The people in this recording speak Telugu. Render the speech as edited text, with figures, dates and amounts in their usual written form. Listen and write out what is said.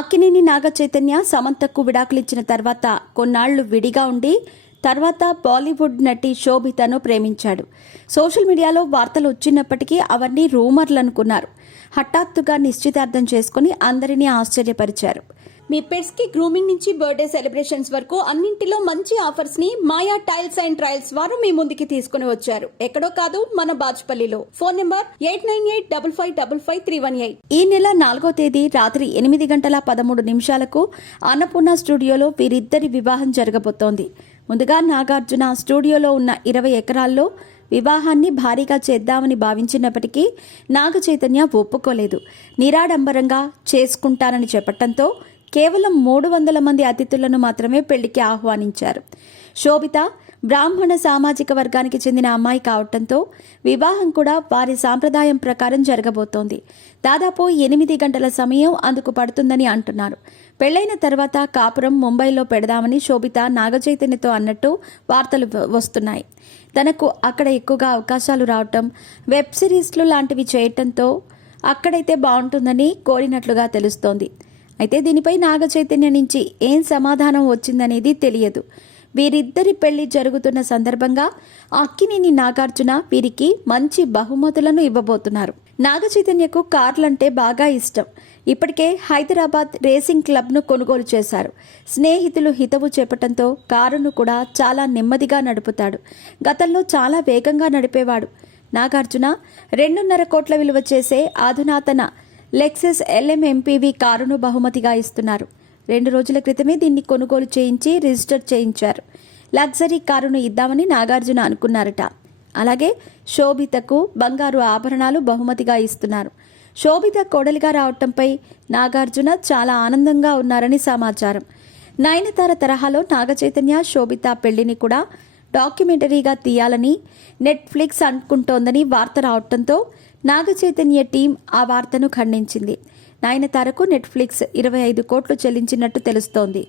అక్కినేని నాగ చైతన్య సమంతకు విడాకులిచ్చిన తర్వాత కొన్నాళ్లు విడిగా ఉండి తర్వాత బాలీవుడ్ నటి శోభితను ప్రేమించాడు. సోషల్ మీడియాలో వార్తలు వచ్చినప్పటికీ అవన్నీ రూమర్లు అనుకున్నారు. హఠాత్తుగా నిశ్చితార్థం చేసుకుని అందరినీ ఆశ్చర్యపరిచారు. మీ పెట్స్ కి గ్రూమింగ్ నుంచి బర్త్డే సెలబ్రేషన్స్ వరకు అన్నింటిలో మంచి ఆఫర్స్ ని మాయా టైల్స్ అండ్ ట్రయల్స్ వారు మీ ముందుకి తీసుకుని వచ్చారు. ఎక్కడో కాదు, మన బాచుపల్లిలో. Phone number 8985555318. ఈ నెల 4వ తేదీ రాత్రి 8:13 అన్నపూర్ణ స్టూడియోలో వీరిద్దరి వివాహం జరగబోతోంది. ముందుగా నాగార్జున స్టూడియోలో ఉన్న 20 ఎకరాల్లో వివాహాన్ని భారీగా చేద్దామని భావించినప్పటికీ నాగ చైతన్య ఒప్పుకోలేదు. నిరాడంబరంగా చేసుకుంటానని చెప్పటంతో కేవలం 300 మంది అతిథులను మాత్రమే పెళ్లికి ఆహ్వానించారు. శోభిత బ్రాహ్మణ సామాజిక వర్గానికి చెందిన అమ్మాయి కావటంతో వివాహం కూడా వారి సాంప్రదాయం ప్రకారం జరగబోతోంది. దాదాపు 8 గంటల సమయం అందుకు పడుతుందని అంటున్నారు. పెళ్లైన తర్వాత కాపురం ముంబైలో పెడదామని శోభిత నాగచైతన్యతో అన్నట్టు వార్తలు వస్తున్నాయి. తనకు అక్కడ ఎక్కువగా అవకాశాలు రావటం, వెబ్ సిరీస్లు లాంటివి చేయటంతో అక్కడైతే బాగుంటుందని కోరినట్లుగా తెలుస్తోంది. అయితే దీనిపై నాగ చైతన్య నుంచి ఏం సమాధానం వచ్చిందనేది తెలియదు. వీరిద్దరి పెళ్లి జరుగుతున్న సందర్భంగా అక్కినేని నాగార్జున వీరికి మంచి బహుమతులను ఇవ్వబోతున్నారు. నాగ చైతన్యకు కార్లంటే బాగా ఇష్టం. ఇప్పటికే హైదరాబాద్ రేసింగ్ క్లబ్ను కొనుగోలు చేశారు. స్నేహితులు హితవు చెప్పటంతో కారును కూడా చాలా నెమ్మదిగా నడుపుతాడు. గతంలో చాలా వేగంగా నడిపేవాడు. నాగార్జున 2.5 కోట్ల విలువ చేసే అధునాతన లెక్సస్ LM MPV కారును బహుమతిగా ఇస్తున్నారు. 2 రోజుల క్రితమే దీన్ని కొనుగోలు చేయించి రిజిస్టర్ చేయించారు. లగ్జరీ కారును ఇద్దామని నాగార్జున అనుకున్నారట. అలాగే శోభితకు బంగారు ఆభరణాలు బహుమతిగా ఇస్తున్నారు. శోభిత కోడలిగా రావటంపై నాగార్జున చాలా ఆనందంగా ఉన్నారని సమాచారం. నయనతార తరహాలో నాగచైతన్య శోభిత పెళ్లిని కూడా డాక్యుమెంటరీగా తీయాలని నెట్ఫ్లిక్స్ అనుకుంటోందని వార్త రావటంతో నాగచైతన్య టీం ఆ వార్తను ఖండించింది. నయనతారకు నెట్ఫ్లిక్స్ 25 కోట్లు చెల్లించినట్టు తెలుస్తోంది.